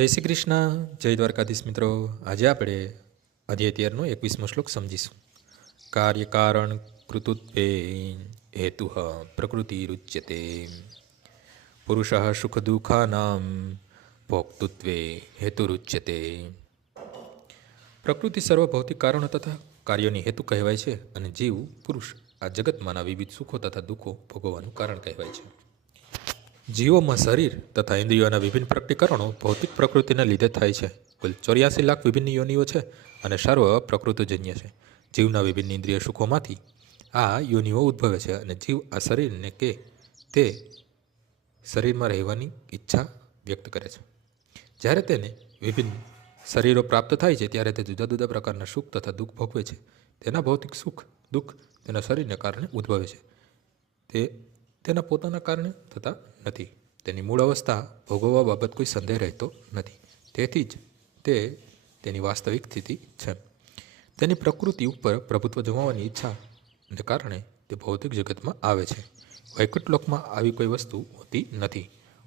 જય શ્રી કૃષ્ણ, જય દ્વારકાધીશ મિત્રો. આજે આપણે અધ્યાય 13નો 21મો શ્લોક સમજીશું. કાર્યકારણ કૃતુત્વે હેતુ પ્રકૃતિરુચ્યતે પુરુષ સુખ દુઃખાનામ ભોક્તૃત્વે હેતુરુચ્યતે. પ્રકૃતિ સર્વ ભૌતિક કારણો તથા કાર્યોની હેતુ કહેવાય છે અને જીવ પુરુષ આ જગતમાંના વિવિધ સુખો તથા દુઃખો ભોગવવાનું કારણ કહેવાય છે. જીવોમાં શરીર તથા ઇન્દ્રિયોના વિભિન્ન પ્રકટીકરણો ભૌતિક પ્રકૃતિને લીધે થાય છે. કુલ 84 લાખ વિભિન્ન યોનિઓ છે અને સર્વ પ્રકૃતિજન્ય છે. જીવના વિભિન્ન ઇન્દ્રિય સુખોમાંથી આ યોનિઓ ઉદ્ભવે છે અને જીવ આ શરીરને કે તે શરીરમાં રહેવાની ઈચ્છા વ્યક્ત કરે છે. જ્યારે તેને વિભિન્ન શરીરો પ્રાપ્ત થાય છે ત્યારે તે જુદા જુદા પ્રકારના સુખ તથા દુઃખ ભોગવે છે. તેના ભૌતિક સુખ દુઃખ તેના શરીરને કારણે ઉદ્ભવે છે. તે તેના પોતાના કારણે થતા નથી. તેની મૂળ અવસ્થા ભોગવવા બાબત કોઈ સંદેહ રહેતો નથી. તેથી જ તે તેની વાસ્તવિક સ્થિતિ છે. તેની પ્રકૃતિ ઉપર પ્રભુત્વ જમાવવાની ઈચ્છાને કારણે તે ભૌતિક જગતમાં આવે છે. વૈકુંઠ લોકમાં આવી કોઈ વસ્તુ હોતી નથી.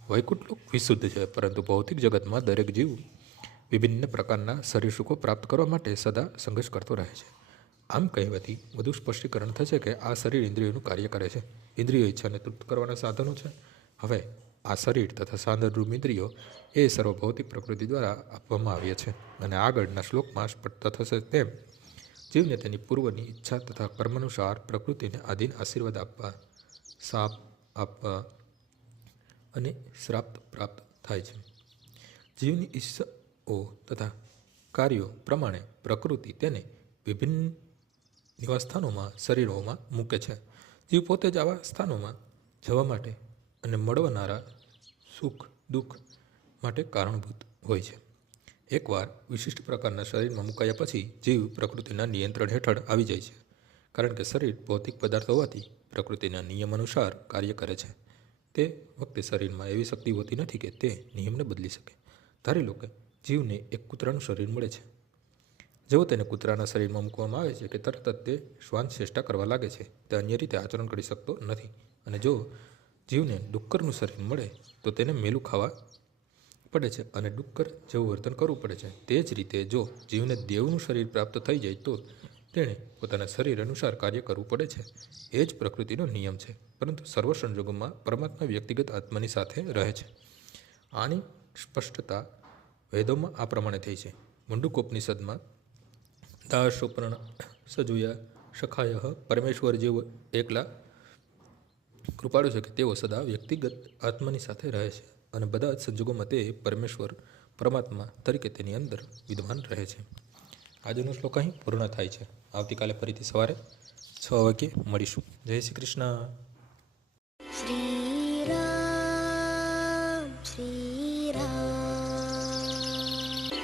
વૈકુંઠ લોક વિશુદ્ધ છે, પરંતુ ભૌતિક જગતમાં દરેક જીવ વિભિન્ન પ્રકારના શરીર સુખો પ્રાપ્ત કરવા માટે સદા સંઘર્ષ કરતો રહે છે. આમ કહેવાથી વધુ સ્પષ્ટીકરણ થશે કે આ શરીર ઇન્દ્રિયોનું કાર્ય કરે છે. ઇન્દ્રિયો ઈચ્છાને તૃપ્ત કરવાના સાધનો છે. હવે આ શરીર તથા સાંદરૂપ ઇન્દ્રિયો એ સર્વભૌતિક પ્રકૃતિ દ્વારા આપવામાં આવ્યા છે અને આગળના શ્લોકમાં સ્પષ્ટ થશે તેમ જીવને તેની પૂર્વની ઈચ્છા તથા કર્માનુસાર પ્રકૃતિને આધીન આશીર્વાદ આપવા, શાપ આપવા અને શ્રાપ પ્રાપ્ત થાય છે. જીવની ઈચ્છાઓ તથા કાર્યો પ્રમાણે પ્રકૃતિ તેને વિભિન્ન નિવાસસ્થાનોમાં શરીરોમાં મૂકે છે. જીવ પોતે જ આવા સ્થાનોમાં જવા માટે અને મળવાનારા સુખ દુઃખ માટે કારણભૂત હોય છે. એકવાર વિશિષ્ટ પ્રકારના શરીરમાં મુકાયા પછી જીવ પ્રકૃતિના નિયંત્રણ હેઠળ આવી જાય છે. કારણ કે શરીર ભૌતિક પદાર્થ હોવાથી પ્રકૃતિના નિયમ અનુસાર કાર્ય કરે છે. તે વખતે શરીરમાં એવી શક્તિ હોતી નથી કે તે નિયમને બદલી શકે. ધારી લો કે જીવને એક કૂતરાનું શરીર મળે છે. જેવો તેને કૂતરાના શરીરમાં મૂકવામાં આવે છે કે તરત જ તે શ્વાન ચેષ્ટા કરવા લાગે છે. તે અન્ય રીતે આચરણ કરી શકતો નથી. અને જો જીવને ડુક્કરનું શરીર મળે તો તેને મેલું ખાવા પડે છે અને ડુક્કર જેવું વર્તન કરવું પડે છે. તે જ રીતે જો જીવને દેવનું શરીર પ્રાપ્ત થઈ જાય તો તેણે પોતાના શરીર અનુસાર કાર્ય કરવું પડે છે. એ જ પ્રકૃતિનો નિયમ છે. પરંતુ સર્વ સંજોગોમાં પરમાત્મા વ્યક્તિગત આત્માની સાથે રહે છે. આની સ્પષ્ટતા વેદોમાં આ પ્રમાણે થઈ છે. મુંડકોપનિષદમાં દાસોપર્ણ સજુયા સખાય પરમેશ્વર જેવો એકલા કૃપાળુ છે કે તેઓ સદા વ્યક્તિગત આત્માની સાથે રહે છે અને બધા જ સંજોગોમાં તે પરમેશ્વર પરમાત્મા તરીકે તેની અંદર વિદ્વાન રહે છે. આજનો શ્લોક અહીં પૂર્ણ થાય છે. આવતીકાલે ફરીથી સવારે 6 વાગ્યે મળીશું. જય શ્રી કૃષ્ણ.